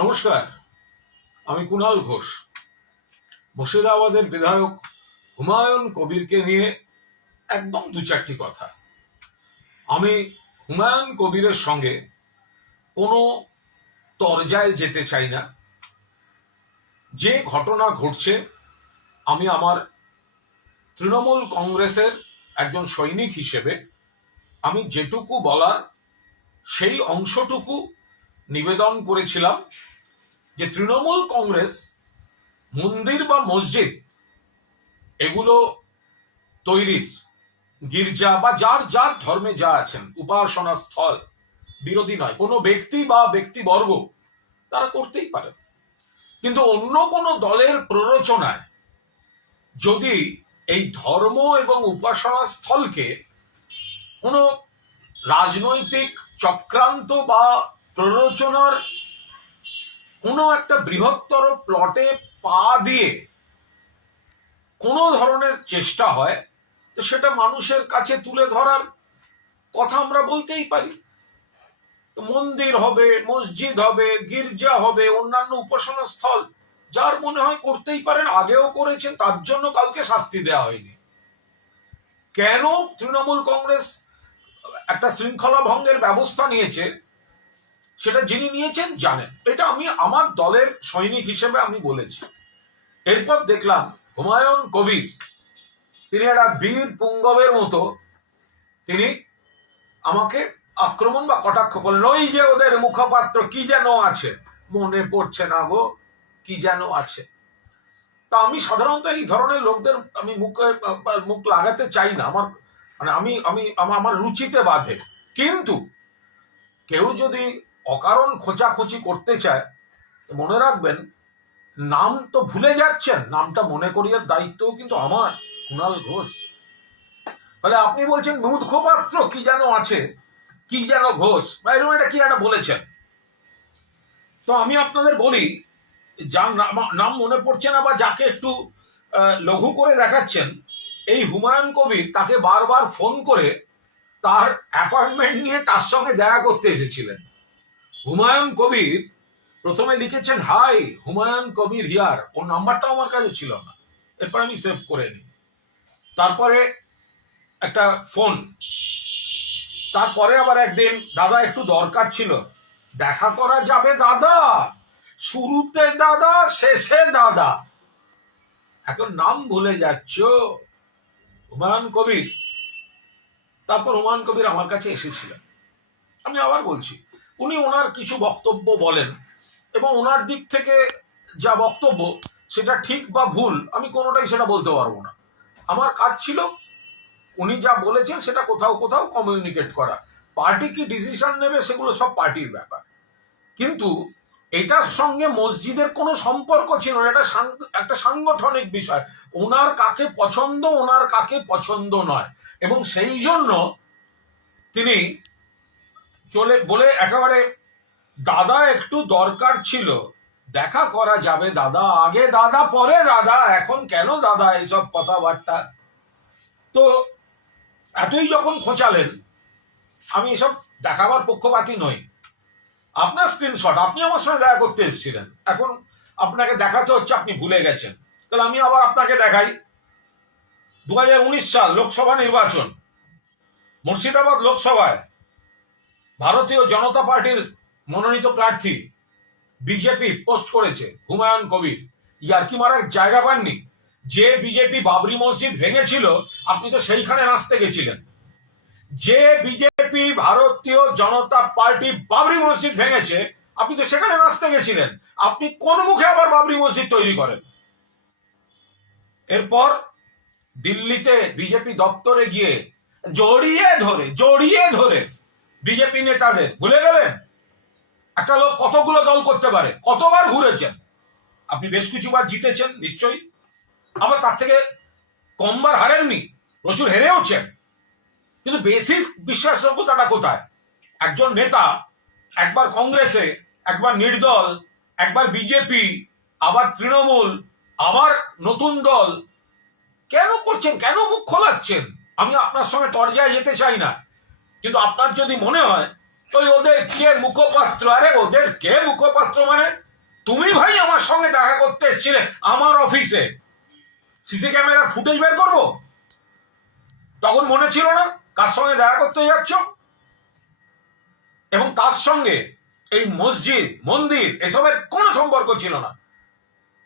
নমস্কার, আমি কুণাল ঘোষ। মুর্শিদাবাদের বিধায়ক হুমায়ুন কবিরকে নিয়ে একদম দু চারটি কথা। আমি হুমায়ুন কবিরের সঙ্গে কোনো তরজায় যেতে চাই না। যে ঘটনা ঘটছে, আমি আমার তৃণমূল কংগ্রেসের একজন সৈনিক হিসেবে আমি যেটুকু বলার সেই অংশটুকু নিবেদন করেছিলাম যে তৃণমূল কংগ্রেস মন্দির বা মসজিদ এগুলো তৈরির, গির্জা বা যার যার ধর্মে যা আছেন উপাসনা স্থল বিরোধী নয়। কোনো ব্যক্তি বা ব্যক্তিবর্গ তারা করতেই পারে, কিন্তু অন্য কোনো দলের প্ররোচনায় যদি এই ধর্ম এবং উপাসনা স্থলকে কোনো রাজনৈতিক চক্রান্ত বা প্ররোচনার কোনো একটা বৃহত্তর প্লটে পা দিয়ে কোনো ধরনের চেষ্টা হয়, তো সেটা মানুষের কাছে তুলে ধরার কথা আমরা বলতেই পারি। মন্দির হবে, মসজিদ হবে, গির্জা হবে, অন্যান্য উপাসনা স্থল যার মনে হয় করতেই পারেন, আগেও করেছেন, তার জন্য কাউকে শাস্তি দেওয়া হয়নি। কেন তৃণমূল কংগ্রেস একটা শৃঙ্খলা ভঙ্গের ব্যবস্থা নিয়েছে, সেটা যিনি নিয়েছেন জানেন। এটা আমি আমার দলের সৈনিক হিসেবে আমি বলেছি। এরপর দেখলাম হুমায়ুন কবির তিনি একটা বীর পুঙ্গবের মতো তিনি আমাকে আক্রমণ বা কটাক্ষ করলেন। ওই যে ওদের মুখপাত্র কি যেন আছে, মনে পড়ছে না গো, কি যেন আছে। তা আমি সাধারণত এই ধরনের লোকদের আমি মুখ লাগাতে চাই না। আমার মানে আমার রুচিতে বাধে। কিন্তু কেউ যদি অকারণ খোঁচাখুচি করতে চায়, মনে রাখবেন নাম তো ভুলে যাচ্ছেন, নামটা মনে করিয়ে দায়িত্বও কিন্তু আমার, কুণাল ঘোষ। তাহলে আপনি বলছেন মুখপাত্র কি যেন আছে, কি যেন ঘোষ, এটা কি একটা বলেছেন। তো আমি আপনাদের বলি, যার নাম মনে পড়ছে না বা যাকে একটু লঘু করে দেখাচ্ছেন, এই হুমায়ুন কবির তাকে বারবার ফোন করে তার অ্যাপয়েন্টমেন্ট নিয়ে তার সঙ্গে দেখা করতে এসেছিলেন। হুমায়ুন কবির প্রথমে লিখেছেন হাই হুমায়ুন কবির হিয়ার, ওর নাম্বারটাও আমার কাছে ছিল না, এরপর আমি সেভ করে নিই। তারপরে একটা ফোন, তারপরে আবার একদিন দাদা একটু দরকার ছিল, দেখা করা যাবে দাদা, শুরুতে দাদা শেষে দাদা। এখন নাম ভুলে যাচ্ছ হুমায়ুন কবির। তারপর হুমায়ুন কবির আমার কাছে এসেছিলেন। আমি আবার বলছি, উনি ওনার কিছু বক্তব্য বলেন এবং ওনার দিক থেকে যা বক্তব্য সেটা ঠিক বা ভুল আমি কোনোটাই সেটা বলতে পারবো না। আমার কাজ ছিল উনি যা বলেছেন সেটা কোথাও কোথাও কমিউনিকেট করা। পার্টি কি ডিসিশন নেবে সেগুলো সব পার্টির ব্যাপার, কিন্তু এটার সঙ্গে মসজিদের কোনো সম্পর্ক ছিল না। এটা একটা সাংগঠনিক বিষয়, ওনার কাকে পছন্দ ওনার কাকে পছন্দ নয়, এবং সেই জন্য তিনি বলে একেবারে দাদা একটু দরকার ছিল, দেখা করা যাবে দাদা, আগে দাদা পরে দাদা, এখন কেন দাদা এইসব কথাবার্তা। তো এতই যখন খোঁচালেন, আমি এসব দেখাবার পক্ষপাতী নই। আপনার স্ক্রিনশট, আপনি আমার সঙ্গে দেখা করতে এসেছিলেন, এখন আপনাকে দেখাতে হচ্ছে আপনি ভুলে গেছেন। তাহলে আমি আবার আপনাকে দেখাই। 2019 সাল লোকসভা নির্বাচন, মুর্শিদাবাদ লোকসভায় ভারতীয় জনতা পার্টির মনোনীত প্রার্থী বিজেপি পোস্ট করেছে হুমায়ুন কবির। ইয়ার্কি মারার জায়গা পাননি? যে বিজেপি বাবরি মসজিদ ভেঙেছিল আপনি তো সেইখানে নাচতে গেছিলেন। যে বিজেপি ভারতীয় জনতা পার্টি বাবরি মসজিদ ভেঙেছে আপনি তো সেখানে নাচতে গেছিলেন। আপনি কোন মুখে আবার বাবরি মসজিদ তৈরি করেন? এরপর দিল্লিতে বিজেপি দপ্তরে গিয়ে জড়িয়ে ধরে বিজেপি নেতাদের ভুলে গেলেন? একটা লোক কতগুলো দল করতে পারে, কতবার ঘুরেছেন আপনি, বেশ কিছুবার জিতেছেন নিশ্চয়ই, আবার তার থেকে কমবার হারেননি, প্রচুর হেরেওছেন, কিন্তু বেসিক বিশ্বাসযোগ্যতাটা কোথায়? একজন নেতা একবার কংগ্রেসে, একবার নির্দল, একবার বিজেপি, আবার তৃণমূল, আবার নতুন দল, কেন করছেন? কেন মুখ খোলাচ্ছেন? আমি আপনার সঙ্গে তরজায় যেতে চাই না, কিন্তু আপনার যদি মনে হয় ওই ওদের কে মুখপাত্র, আরে ওদের কে মুখপাত্র মানে তুমি ভাই আমার সঙ্গে দেখা করতে এসেছিলে আমার অফিসে, সিসি ক্যামেরার ফুটেজ বের করবো? তখন মনে ছিল না কার সঙ্গে দেখা করতে যাচ্ছ? এবং তার সঙ্গে এই মসজিদ মন্দির এসবের কোনো সম্পর্ক ছিল না।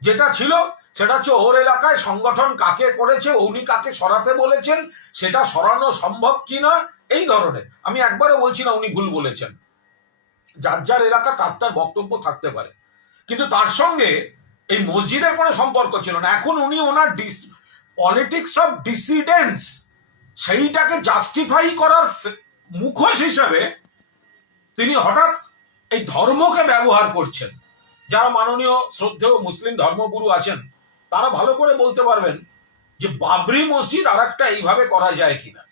যেটা ছিল সেটা হচ্ছে ওর এলাকায় সংগঠন কাকে করেছে, উনি কাকে সরাতে বলেছেন, সেটা সরানো সম্ভব কিনা, এই ধরনের। আমি একবারও বলছি না উনি ভুল বলেছেন, যার যার এলাকা তার তার বক্তব্য থাকতে পারে, কিন্তু তার সঙ্গে এই মসজিদের কোনো সম্পর্ক ছিল না। এখন উনি ওনার পলিটিক্স অফ ডিসিডেন্স সেইটাকে জাস্টিফাই করার মুখোশ হিসাবে তিনি হঠাৎ এই ধর্মকে ব্যবহার করছেন। যারা মাননীয় শ্রদ্ধেয় মুসলিম ধর্মগুরু আছেন তারা ভালো করে বলতে পারবেন যে বাবরি মসজিদ আর একটা এইভাবে করা যায় কিনা।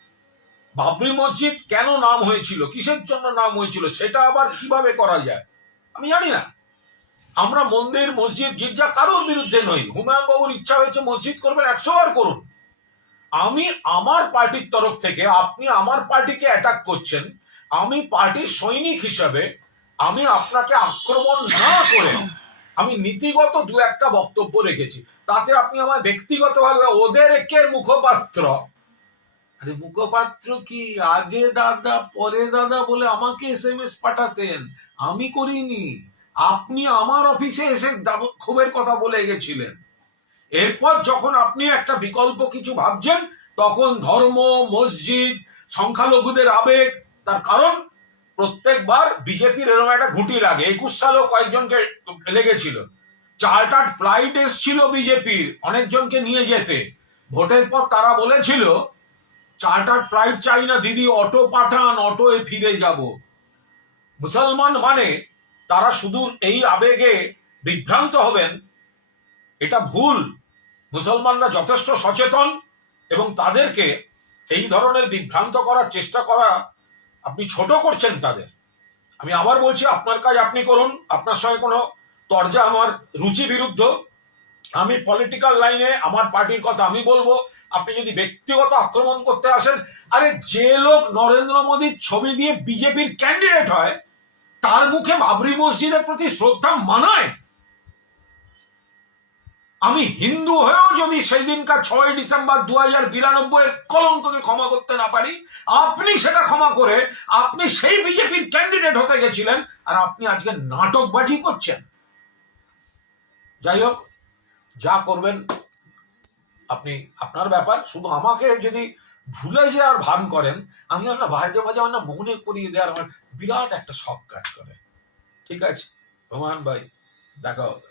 বাবরি মসজিদ কেন নাম হয়েছিল, কিসের জন্য নাম হয়েছিল, সেটা আবার কিভাবে করা যায় আমি জানি না। আমরা মন্দির মসজিদ গির্জা কারোর বিরুদ্ধে নই। হুমায়ুন বাবুর ইচ্ছা হয়েছে মসজিদ করবেন, 100 বার করুন। আমি আমার পার্টির তরফ থেকে, আপনি আমার পার্টিকে অ্যাটাক করছেন, আমি পার্টির সৈনিক হিসাবে আমি আপনাকে আক্রমণ না করে আমি নীতিগত দু একটা বক্তব্য রেখেছি। তাতে আপনি আমার ব্যক্তিগতভাবে ওদের একের মুখপাত্র, আরে মুখপাত্র কি, আগে দাদা পরে দাদা বলে আমাকে SMS পাঠাতেন, আমি করিনি। আপনি আমার অফিসে এসে ক্ষোভের কথা বলে গেছিলেন। এরপর যখন আপনি একটা বিকল্প কিছু ভাবছেন তখন ধর্ম মসজিদ সংখ্যালঘুদের আবেগ, তার কারণ প্রত্যেকবার বিজেপির এরকম একটা ঘুঁটি লাগে। 21 সালেও কয়েকজনকে লেগেছিল, চার্টার্ড ফ্লাইট এসছিল বিজেপির অনেকজনকে নিয়ে যেতে। ভোটের পর তারা বলেছিল চার্টার্ড ফ্লাইট চাই না দিদি, অটো পাঠান, অটোয় ফিরে যাব। মুসলমান মানে তারা শুধু এই আবেগে বিভ্রান্ত হবেন, এটা ভুল। মুসলমানরা যথেষ্ট সচেতন এবং তাদেরকে এই ধরনের বিভ্রান্ত করার চেষ্টা করা, আপনি ছোট করছেন তাদের। আমি আবার বলছি, আপনার কাজ আপনি করুন, আপনার সঙ্গে কোনো তরজা আমার রুচি বিরুদ্ধ। আমি পলিটিক্যাল লাইনে আমার পার্টির কথা আমি বলবো। আপনি যদি ব্যক্তিগত আক্রমণ করতে আসেন, আরে যে লোক নরেন্দ্র মোদীর ছবি দিয়ে বিজেপির ক্যান্ডিডেট হয় তার মুখে বাবরি মসজিদের প্রতি শ্রদ্ধা মানায়? আমি হিন্দু হয়েও যদি সেই দিনকার 6 ডিসেম্বর 2092 কলঙ্ককে ক্ষমা করতে না পারি, আপনি সেটা ক্ষমা করে আপনি সেই বিজেপির ক্যান্ডিডেট হতে গেছিলেন, আর আপনি আজকে নাটকবাজি করছেন। যাই হোক, যা করবেন আপনি, আপনার ব্যাপার। শুধু আমাকে যদি ভুলে যাওয়ার ভান করেন, আমি আমার মাঝে মাঝে আমার মনে করিয়ে দেওয়ার আমার বিরাট একটা শখ কাজ করে। ঠিক আছে হুমায়ুন ভাই, দেখা হবে।